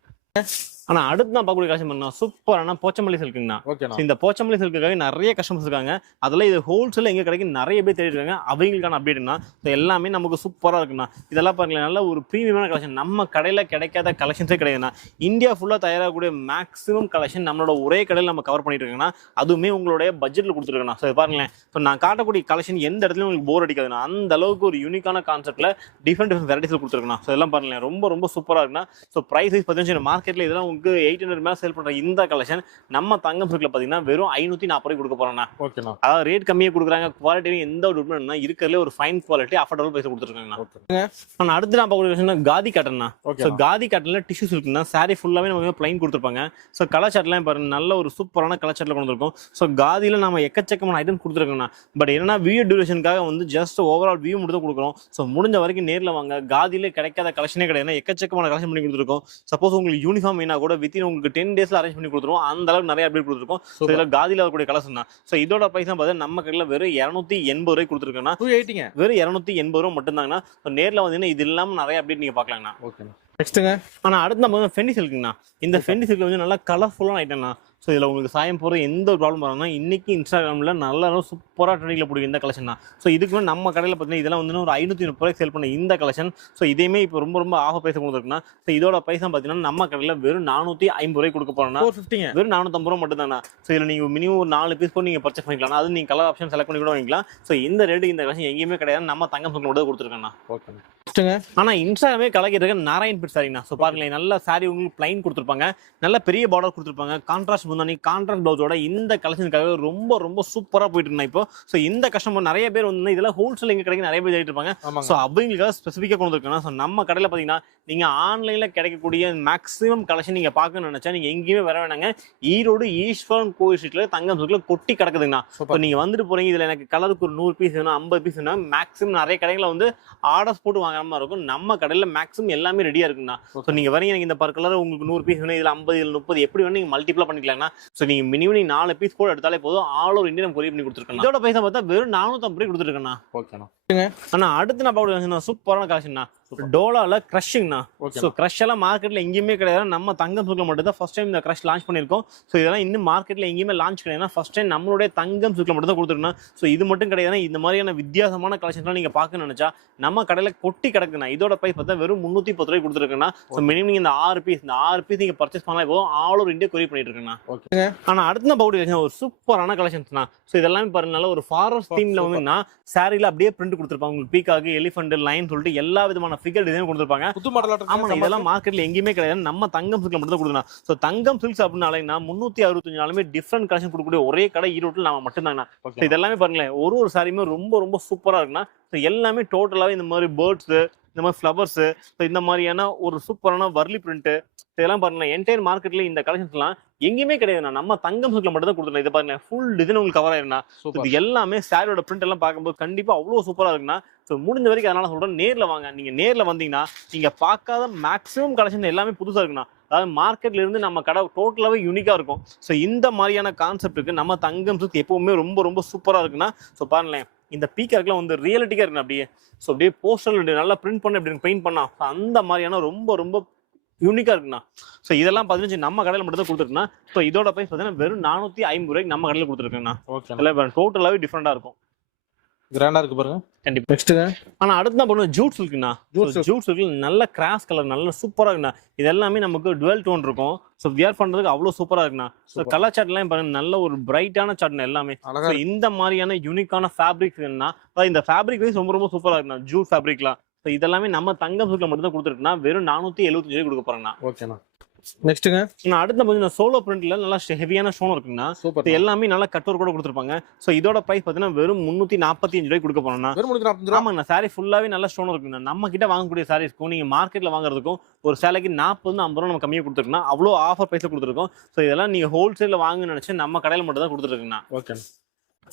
ஆனா அடுத்து நான் பார்க்கக்கூடிய கலெக்ஷன் பண்ணா சூப்பரான போச்சமல்லி சில்க்குங்கண்ணா. இந்த போச்சமல்லி சில்க்குக்காக நிறைய கஸ்டமர்ஸ் இருக்காங்க. அதில் இது ஹோல்சேல் எங்க கிடைக்கும் நிறைய பேர் தேடி இருக்காங்க. அவங்களுக்கான அப்டேட்னா எல்லாமே நமக்கு சூப்பரா இருக்குண்ணா. இதெல்லாம் பாருங்களேன், நல்ல ஒரு ப்ரீமியமான கலெக்ஷன். நம்ம கடையில கிடைக்காத கலெக்ஷன்ஸே கிடையாதுண்ணா. இந்தியா ஃபுல்லா தயாராகக்கூடிய மேக்ஸிமம் கலெக்ஷன் நம்மளோட ஒரே கடையில் நம்ம கவர் பண்ணிட்டு இருக்கோம்னா அதுவுமே உங்களுடைய பட்ஜெட்ல கொடுத்துருக்கேன். ஸோ பாருங்களேன், ஸோ நான் காட்டக்கூடிய கலெக்ஷன் எந்த இடத்துலையும் உங்களுக்கு போர் அடிக்காதுண்ணா. அந்த அளவுக்கு ஒரு யூனிக்கான கான்செப்ட்ல டிஃப்ரெண்ட் வெரைட்டிஸ் கொடுத்துருக்கேன். ஸோ எல்லாம் பாருங்களேன், ரொம்ப ரொம்ப சூப்பரா இருக்குண்ணா. ஸோ பிரைஸ் வைஸ் பார்த்தீங்கன்னா மார்க்கெட்ல இதெல்லாம் உங்களுக்கு 800 மேல சேல் பண்ற இந்த கலெக்ஷன் நம்ம தங்கம் சில்க்ல பாத்தீங்கன்னா வெறும் 540 கொடுக்க போறோம்னா. ஓகேண்ணா. அதாவது ரேட் கம்மியா கொடுக்குறாங்க, குவாலிட்டி எந்த ஒரு டிஃபரன்ஸ் இருக்கிறதுல ஒரு ஃபைன் குவாலிட்டி அஃபோர்டபுள் பிரைஸ் கொடுத்துருக்காங்க. ஆனா அடுத்து நான் பார்க்கக்கூடிய காதி காட்டன்னா. ஸோ காதி காட்டன்ல டிஷ்யூ சில்க்னா சாரி ஃபுல்லாவே நமக்கு பிளைன் கொடுத்துருப்பாங்க. ஸோ கலர் ஷர்ட்லாம் பாருங்க, நல்ல ஒரு சூப்பரான கலர் ஷர்ட்ல கொண்டு வந்திருக்கோம். ஸோ காதியில நம்ம எக்கச்சக்கமான ஐட்டம் கொடுத்துருக்கோம்னா. பட் என்னன்னா வீடியோ டியூரேஷனுக்காக ஜஸ்ட் ஓவரால் வியூ மட்டும் கொடுக்குறோம். ஸோ முடிஞ்ச வரைக்கும் நேரில் வாங்க. காதியில கிடைக்காத கலெக்ஷனே கிடையாது, எக்கச்சக்கமான கலெக்ஷன் பண்ணி கொடுத்துருக்கோம். சப்போஸ் உங்களுக்கு யூனிஃபார்ம் வேணா கூட வித்தின் உங்களுக்கு 10 டேஸ்ல அரேஞ்ச் பண்ணி கொடுத்துருவோம். அந்த அளவுக்கு நிறைய அப்டேட் கொடுத்துருக்கோம். இதுல காதியில வரக்கூடிய கலர்ஸ் தான். சோ இதோட பிரைஸ் பார்த்தா நம்ம கடையில வெறும் 280 ரூபாய் கொடுத்துருக்கோம்னா. 280 வெறும் 280 ரூபாய் மட்டும் தாங்கண்ணா. நேர்ல வந்தீங்கன்னா இது இல்லாம நிறைய அப்டேட் நீங்க பாக்கலாங்கண்ணா. ஓகேண்ணா. நெக்ஸ்ட்டுங்க. ஆனா அடுத்து நம்ம ஃபெண்டி சில்க்குங்கண்ணா. இந்த ஃபெண்டி சில்க் நல்லா கலர்ஃபுல்லான ஐட்டம்ண்ணா. ஸோ இதில் உங்களுக்கு சாயம் போகிற எந்த ஒரு ப்ராப்ளம் வராங்கன்னா இன்னைக்கு இன்ஸ்டாகிராமில் நல்லா சூப்பராக ட்ரெண்டிங்கில் பிடிக்கும் இந்த கலெக்ஷன் தான். ஸோ இதுக்கு மேலே நம்ம கடையில் பார்த்தீங்கன்னா இதெல்லாம் ஒரு 530 ரூபாய்க்கு சேல் பண்ண இந்த கலெக்ஷன். ஸோ இதேமே இப்போ ரொம்ப ரொம்ப ஆஃபர் பிரைஸ் கொடுத்துருக்குன்னா. ஸோ இதோட பிரைஸ் பார்த்தீங்கன்னா நம்ம கடையில் வெறும் 450 ரூபாய்க்கு கொடுக்க போறோம்னா. 450 வெறும் 450 ரூபா மட்டும் தானே. ஸோ இதில் நீங்கள் மினிமம் ஒரு 4 பீஸ் கூட நீங்கள் பர்ச்சேஸ் பண்ணிக்கலாம். அது நீங்கள் கலர் ஆப்ஷன் செலக்ட் பண்ணி கூட வாங்கிக்கலாம். ஸோ இந்த ரேட்டு இந்த கலெக்ஷன் எங்கேயுமே கிடையாது, நம்ம தங்கம் சில்க்ல மட்டும் கொடுத்துருக்கேன். ஓகே. ஆனா இன்ஸ்டாகிராமே கலக்கிட்டு நாராயண் பிட் சாரிங்கண்ணா. ஸோ பாருங்களேன், நல்ல சாரி உங்களுக்கு பிளைன் கொடுத்துருப்பாங்க, நல்ல பெரிய பார்டர் கொடுத்துருப்பாங்க, கான்ட்ராஸ்ட் முந்தானி கான்ட்ராஸ்ட் பிளவுஸோட இந்த கலெக்ஷனுக்காக ரொம்ப ரொம்ப சூப்பரா போயிட்டு இருந்தா. இப்போ ஸோ இந்த கஸ்டமர் நிறைய பேர் இதெல்லாம் ஹோல்சேல் எங்க கிடைக்கும் நிறைய பேர் தேடிட்டு இருப்பாங்க. ஸோ அவங்களுக்காக ஸ்பெசிஃபிக்கா கொண்டு வந்திருக்காங்க. ஸோ நம்ம கடையில பாத்தீங்கன்னா நீங்க ஆன்லைன்ல கிடைக்கக்கூடிய மேக்ஸிமம் கலெக்ஷன் நீங்க பார்க்கணும்னு நினைச்சா நீங்க எங்கேயுமே வர வேணாங்க. ஈரோடு ஈஸ்வரன் கோயில் ஸ்ட்ரீட்ல தங்கம் சில்க்ல கொட்டி கிடக்குதுங்கண்ணா. இப்போ நீங்க வந்துட்டு போறீங்க, இதுல எனக்கு கலருக்கு ஒரு 100 பீஸ் வேணும், 50 பீஸ் வேணும். மேக்ஸிமம் நிறைய கடைகளை ஆர்டர்ஸ் போட்டு வாங்குற மாதிரி இருக்கும். நம்ம கடையில மேக்ஸிமம் எல்லாமே ரெடியா இருக்குண்ணா. ஸோ நீங்க வரீங்க, எனக்கு இந்த பர் கலர் உங்களுக்கு 100 பீஸ் வேணும், இதுல 50 இதுல 30 எப்படி வேணும் நீங்க மல்டிப்ளை பண்ணிக்கலாம்னா. ஸோ நீங்க மினிமம் 4 பீஸ் கூட எடுத்தாலே போதும், ஆல் ஓவர் இந்தியா நம்ம கொரியர் பண்ணி கொடுத்துருக்கோம். இதோட பைசா பார்த்தா வெறும் 450 ரூபாய் கொடுத்துருக்கேன். ஓகேண்ணா. ஆனா அடுத்து நான் பார்க்க சூப்பரான கலெக்ஷன் டோலால கிரஷ்ங்கண்ணா. ஸோ கிரஷ் எல்லாம் மார்க்கெட்ல எங்கேயுமே கிடையாது, நம்ம தங்கம் சில்க்ல மட்டும் தான் ஃபர்ஸ்ட் டைம் இந்த கிரஷ் லான்ச் பண்ணிருக்கோம். ஸோ இதெல்லாம் இன்னும் மார்க்கெட்ல எங்கேயுமே லான்ச் கிடையாது, ஃபர்ஸ்ட் டைம் நம்மளுடைய தங்கம் சில்க்ல மட்டும் தான் கொடுத்துருக்கோம். ஸோ இது மட்டும் கிடையாது, இந்த மாதிரியான வித்தியாசமான கலெக்ஷன்லாம் நீங்க பார்க்க நினைச்சா நம்ம கடையில கொட்டி கிடக்குண்ணா. இதோட பிரைஸ் பார்த்தா வெறும் 310 ரூபாய் கொடுத்துருக்கேன்னா. ஸோ மினிமம் இந்த 6 பீஸ் நீங்க பர்ச்சேஸ் பண்ணலாம் போதும், ஆல் ஓவர் இந்தியா கொரியர் பண்ணிட்டு இருக்கேன். ஓகே. ஆனா அடுத்த பவுடி ஒரு சூப்பரான கலெக்ஷன்ஸ்னா. ஸோ இதெல்லாமே பாருங்க, ஒரு ஃபாரஸ்ட் தீம்ல சாரில அப்படியே பிரிண்ட் கொடுத்துருப்பாங்க. உங்களுக்கு பீகாக், எலிஃபண்ட், லைன் சொல்லிட்டு எல்லா விதமான ஃபிகர் டிசைன் கொடுத்துருப்பாங்க. இதெல்லாம் மார்க்கெட்ல எங்கேயுமே கிடையாது, நம்ம தங்கம் சில்க்ல மட்டும் தான் கொடுக்கலாம். சோ தங்கம் சில்க்ஸ் அப்படின்னாலே 365 நாளுமே டிஃபரெண்ட் கலெக்ஷன் கொடுக்கக்கூடிய ஒரே கடை ஈரோட்டில் நம்ம மட்டும் தாங்கண்ணா. இதெல்லாமே பாருங்களேன், ஒரு சாரியுமே ரொம்ப ரொம்ப சூப்பரா இருக்குன்னா. எல்லாமே டோட்டலாவே இந்த மாதிரி பேர்ட்ஸ், இந்த மாதிரி ஃபிளவர்ஸ், இந்த மாதிரியான ஒரு சூப்பரான வர்லி பிரிண்ட், இதெல்லாம் பாருங்களேன் என்டையர் மார்க்கெட்ல இந்த கலெக்ஷன்ஸ் எல்லாம் எங்கேயுமே கிடையாதுண்ணா. நம்ம தங்கம் சில்க்ல மட்டும் தான் கொடுத்துருக்கோம். இதை பாருங்க, ஃபுல் டிசைன் உங்களுக்கு கவர் ஆயிருந்தா. இது எல்லாமே சாரியோட பிரிண்ட் எல்லாம் பார்க்கும்போது கண்டிப்பா அவ்வளவு சூப்பரா இருக்குன்னா. ஸோ முடிஞ்ச வரைக்கும் அதனால சொல்றேன், நேர்ல வாங்க. நீங்க நேர்ல வந்தீங்கன்னா நீங்க பார்க்காத மேக்ஸிமம் கலெக்ஷன் எல்லாமே புதுசா இருக்குண்ணா. அதாவது மார்க்கெட்ல இருந்து நம்ம கடை டோட்டலாவே யூனிக்கா இருக்கும். ஸோ இந்த மாதிரியான கான்செப்டுக்கு நம்ம தங்கம் சில்க் எப்பவுமே ரொம்ப ரொம்ப சூப்பரா இருக்குன்னா. ஸோ பாருங்களேன், இந்த பீக்காக்லாம் வந்து ரியலிட்டிக்கா இருக்கு அப்படியே. ஸோ அப்படியே போஸ்டர் நல்லா பிரிண்ட் பண்ணி அப்படி பெயிண்ட் பண்ணா அந்த மாதிரியான ரொம்ப ரொம்ப யூனிக்கா இருக்குண்ணா. ஸோ இதெல்லாம் பார்த்தீங்கன்னா நம்ம கடையில் மட்டும் தான் கொடுத்துருக்குண்ணா. ஸோ இதோட பிரைஸ் பார்த்தீங்கன்னா வெறும் 450 ரூபாய்க்கு நம்ம கடையில் கொடுத்துருக்கேண்ணா. ஓகே, இல்லை டோட்டலாகவே டிஃப்ரெண்டாக இருக்கும். கிராண்டா இருக்கு பாருங்க. கண்டிப்பா. நெக்ஸ்ட்டுங்க. ஆனா அடுத்து தான் பண்ணுவோம் ஜூட் சில்க்ண்ணா. ஜூட் சில்க்ல நல்ல கிராஸ் கலர் நல்ல சூப்பரா இருக்குண்ணா. இது எல்லாமே நமக்கு டுவெல் டோன் இருக்கும். ஸோ வியர் பண்றதுக்கு அவ்வளோ சூப்பரா இருக்குண்ணா. ஸோ கலர் சாட்லாம் பாருங்க நல்ல ஒரு பிரைட்டான சாட்னா எல்லாமே. ஸோ இந்த மாதிரியான யூனிக்கான ஃபேப்ரிக்ஸ் என்னன்னா இந்த ஃபேப்ரிக் வைஸ் ரொம்ப ரொம்ப சூப்பரா இருக்குண்ணா. ஜூட் ஃபேப்ரிக்லாம் ஸோ இதெல்லாமே நம்ம தங்கம் சில்க்ல மட்டும் தான் கொடுத்துருக்குன்னா வெறும் 475 ரூபாய் கொடுக்க போறேங்கண்ணா. ஓகேண்ணா. நெக்ஸ்ட்டுங்க. நான் அடுத்த பார்த்தீங்கன்னா சோலோ பிரிண்ட்ல நல்லா ஹெவியான ஸ்டோன் இருக்குங்கண்ணா. சூப்பர். எல்லாமே நல்லா கட்டோர் கூட கொடுத்துருப்பாங்க. ஸோ இதோட பிரைஸ் பார்த்தீங்கன்னா வெறும் 345 ரூபாய் கொடுக்க போறோம்னா. வெறும் 345 ரூபாய். ஆமாங்கண்ணா. சாரி ஃபுல்லாவே நல்ல ஸ்டோன் இருக்குண்ணா. நம்ம கிட்ட வாங்கக்கூடிய சாரீஸ்க்கும் நீங்க மார்க்கெட்ல வாங்குறதுக்கும் ஒரு சேலைக்கு 40-50 ரூபா நம்ம கம்மியாக கொடுத்துருக்கோம். அவ்வளோ ஆஃபர் பிரைஸ்ல கொடுத்துருக்கோம். ஸோ இதெல்லாம் நீங்க ஹோல்சேல்ல வாங்கணும்னு நினைச்சு நம்ம கடையில் மட்டும் தான் கொடுத்துருக்குங்கண்ணா. ஓகே.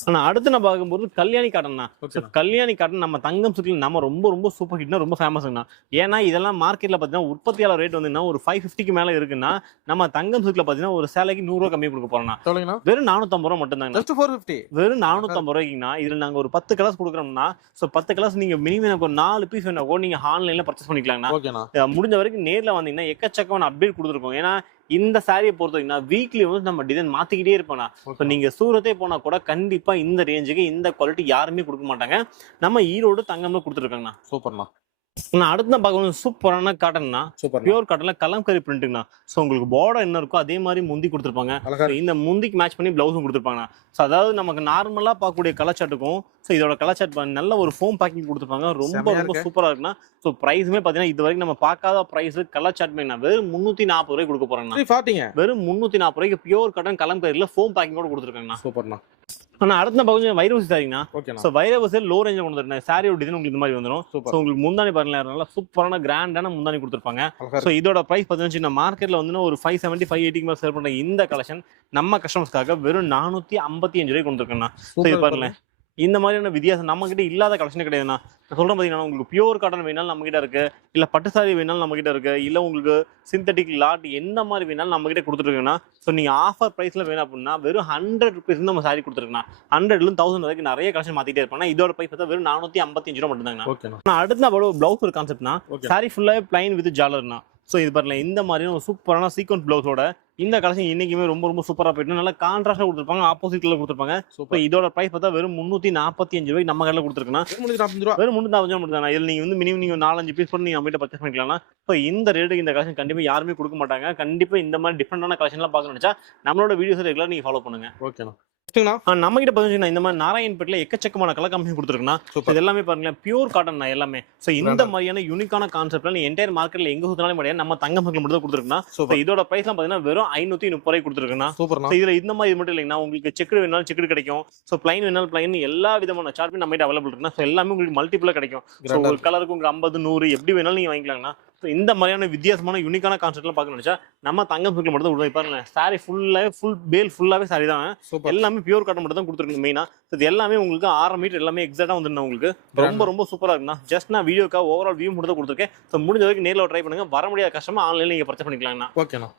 ஆனா அடுத்து நான் பார்க்கும்போது கல்யாணி காட்டன் தான். கல்யாணி காட்டன் நம்ம தங்கம் சில்க்ல நம்ம ரொம்ப ரொம்ப சூப்பர் ஹிட்னா ரொம்ப ஃபேமஸ்ங்கண்ணா. ஏன்னா இதெல்லாம் மார்க்கெட்ல பாத்தீங்கன்னா உற்பத்தியாளர் ரேட் வந்து ஒரு 550க்கு மேல இருக்குன்னா நம்ம தங்கம் சில்க்ல பாத்தீங்கன்னா ஒரு சேலைக்கு 100 ரூபாய் கம்மி கொடுக்க போறோம்னா வெறும் 450 ரூபாய் மட்டும் தாங்க. 450 வெறும் 450 ரூபாய்க்குன்னா இதுல நாங்க ஒரு 10 கலர்ஸ் கொடுக்குறோம்னா ஸோ 10 கலர்ஸ் நீங்க மினிமம் எனக்கு ஒரு 4 பீஸ் வேணா கூட நீங்க ஆன்லைன்ல பர்ச்சேஸ் பண்ணிக்கலாங்கண்ணா. முடிஞ்ச வரைக்கும் நேர்ல வந்தீங்கன்னா எக்கச்சக்கமான அப்டேட் கொடுத்துருக்கோம். ஏன்னா இந்த சாரியை பொறுத்த வரைக்கும் வீக்லி வந்து நம்ம டிசைன் மாத்திக்கிட்டே இருப்போம்னா. இப்போ நீங்க சூரத்தே போனா கூட கண்டிப்பா இந்த ரேஞ்சுக்கு இந்த குவாலிட்டி யாருமே கொடுக்க மாட்டாங்க. நம்ம ஈரோடு தங்கம்ல கொடுத்துருக்காங்கண்ணா. சூப்பர்ண்ணா. நான் அடுத்து தான் பார்க்கணும் சூப்பரான காட்டன்னா. பியூர் காட்டன்ல கலம்கரி பிரிண்ட்டுங்கண்ணா. ஸோ உங்களுக்கு பார்டர் என்ன இருக்கோ அதே மாதிரி முந்தி கொடுத்துருப்பாங்க. இந்த முந்திக்கு மேட்ச் பண்ணி பிளவுஸும் கொடுத்துருப்பாங்கண்ணா. ஸோ அதாவது நமக்கு நார்மலா பார்க்கக்கூடிய கலர் சாட்டுக்கும் ஸோ இதோட கலர் சாட் நல்ல ஒரு ஃபோம் பேக்கிங் கொடுத்துருப்பாங்க. ரொம்ப ரொம்ப சூப்பரா இருக்குண்ணா. ஸோ பிரைஸுமே பார்த்தீங்கன்னா இது வரைக்கும் நம்ம பார்க்காத பிரைஸ் கலர் சாட் மேனா வெறும் 340 ரூபாய் கொடுக்க போறாங்கண்ணா. வெறும் 340 ரூபாய்க்கு பியூர் காட்டன் கலம்கரியில ஃபோம் பேக்கிங் கூட கொடுத்துருக்காங்கண்ணா. சூப்பர்ண்ணா. ஆனா அடுத்த பக்கம் வைரவசி சாரிங்கண்ணா. ஸோ வைரவசி லோ ரேஞ்சில் கொண்டு வந்துருக்கேன். சாரியோட டிசைன் உங்களுக்கு இந்த மாதிரி வந்துடும். ஸோ உங்களுக்கு முந்தானி பாருங்க நல்லா சூப்பரான கிராண்டான முந்தானி கொடுத்துருப்பாங்க. ஸோ இதோட பிரைஸ் பார்த்தீங்கன்னா மார்க்கெட்ல வந்து ஒரு 570 580 மேலே சேல் பண்ற இந்த கலெக்ஷன் நம்ம கஸ்டமர்ஸ்க்காக வெறும் 455 ரூபாய் கொண்டு இருக்கேன்னா. இது பாருங்களேன் இந்த மாதிரியான வித்தியாசம் நம்ம கிட்ட இல்லாத கலெக்ஷனே கிடையாதுண்ணா. நான் சொல்றேன் பார்த்தீங்கன்னா உங்களுக்கு பியூர் காட்டன் வேணாலும் நம்ம கிட்ட இருக்கு, இல்ல பட்டு சாரி வேணாலும் நம்ம கிட்ட இருக்கு, இல்ல உங்களுக்கு சிந்தட்டிக் லாட் எந்த மாதிரி வேணாலும் நம்ம கிட்ட கொடுத்துருக்குன்னா. ஸோ நீங்க ஆஃபர் பிரைஸ்ல வேணும் அப்படின்னா வெறும் 100 rupees நம்ம சாரி கொடுத்துருக்கா. 100ல 1000 வரைக்கும் நிறைய கலெக்ஷன் மாத்திட்டே இருப்பாங்க. இதோட பிரைஸ் பார்த்தா வெறும் 455 ரூபாய் மட்டும் தாங்க. நான் அடுத்த பிளவுஸ் ஒரு கான்செப்ட்னா சாரி ஃபுல்லாவே பிளைன் வித் ஜாலர்னா. ஸோ இது பாருங்க இந்த மாதிரியான ஒரு சூப்பரான சீக்வன்ஸ் பிளவுஸோட இந்த கலெக்ஷன் இன்னைக்குமே ரொம்ப ரொம்ப சூப்பரா போயிட்டு நல்லா கான்ட்ராஸ்டா கொடுத்துருப்பாங்க. ஆப்போசிட்ல கொடுத்துருப்பாங்க. இப்போ இதோட பிரைஸ் பார்த்தா வெறும் 345 ரூபாய்க்கு நம்ம கடையில் கொடுத்துருக்கா. வெறும் 345 மட்டும் தான். இதில் நீங்க வந்து மினிமம் நீங்க 4-5 பீஸ் பண்ணி நீங்க நம்மகிட்ட பர்ச்சேஸ் பண்ணிக்கலாம். ஸோ இந்த ரேட்டுக்கு இந்த கலெக்ஷன் கண்டிப்பா யாருமே கொடுக்க மாட்டாங்க. கண்டிப்பா இந்த மாதிரி டிஃப்ரெண்டான கலெக்ஷன்லாம் பார்க்கணும்னு நினைச்சா நம்மளோட வீடியோஸ் ரெகுலர் நீங்க ஃபாலோ பண்ணுங்க. ஓகேண்ணா. நம்ம கிட்ட பாத்தீங்கன்னா இந்த மாதிரி நாராயண்பேட்ல எக்கச்சக்கமான கலர் கம்பெனி கொடுத்துருக்குன்னா. இது எல்லாமே பாருங்களேன் பியூர் காட்டன் எல்லாமே. ஸோ இந்த மாதிரியான யூனிக்கான கான்செப்ட்ல நீ என்டையர் மார்க்கெட்ல எங்க சுத்தினாலும் முடியாது நம்ம தங்கம் மட்டும் தான் கொடுத்துருக்குன்னா. இதோட பிரைஸ் பாத்தீங்கன்னா வெறும் 530 ரூபாய் கொடுத்துருக்குன்னா. இதுல இந்த மாதிரி இது மட்டும் இல்லைங்கன்னா உங்களுக்கு செக்குடு வேணாலும் செக்குடு கிடைக்கும். ஸோ பிளைன் வேணாலும் பிளைன் எல்லா விதமான சார்ட் நம்ம கிட்ட அவைலபிள் இருக்குன்னா. ஸோ எல்லாமே உங்களுக்கு மல்டிபிளா கிடைக்கும். ஒரு கலருக்கு உங்களுக்கு 50 100 எப்படி வேணாலும் நீங்க வாங்கிக்கலாம்னா. இந்த மாதிரியான வித்தியாசமான யூனிக்கான கான்செப்ட்லாம் பார்க்கணும்னு நினைச்சா நம்ம தங்கம் சில்க்ல மட்டும் தான் பாருங்க. சாரி ஃபுல்லாவே சாரி தான். எல்லாமே பியூர் காட்டன் மட்டும் தான் கொடுத்துருக்கு மெயினா. இது எல்லாமே உங்களுக்கு 6 மீட்டர் எல்லாமே எக்ஸாக்டா வந்துடும். உங்களுக்கு ரொம்ப ரொம்ப சூப்பரா இருக்குண்ணா. ஜஸ்ட் நான் வீடியோக்காக ஓவரால் வியூ மட்டும் தான் கொடுத்துருக்கேன். ஸோ முடிஞ்ச வரைக்கும் நேரில் ட்ரை பண்ணுங்க. வர முடியாத கஷ்டமா ஆன்லைன்ல நீங்க பர்ச்சேஸ் பண்ணிக்கலாம்ண்ணா. ஓகேண்ணா.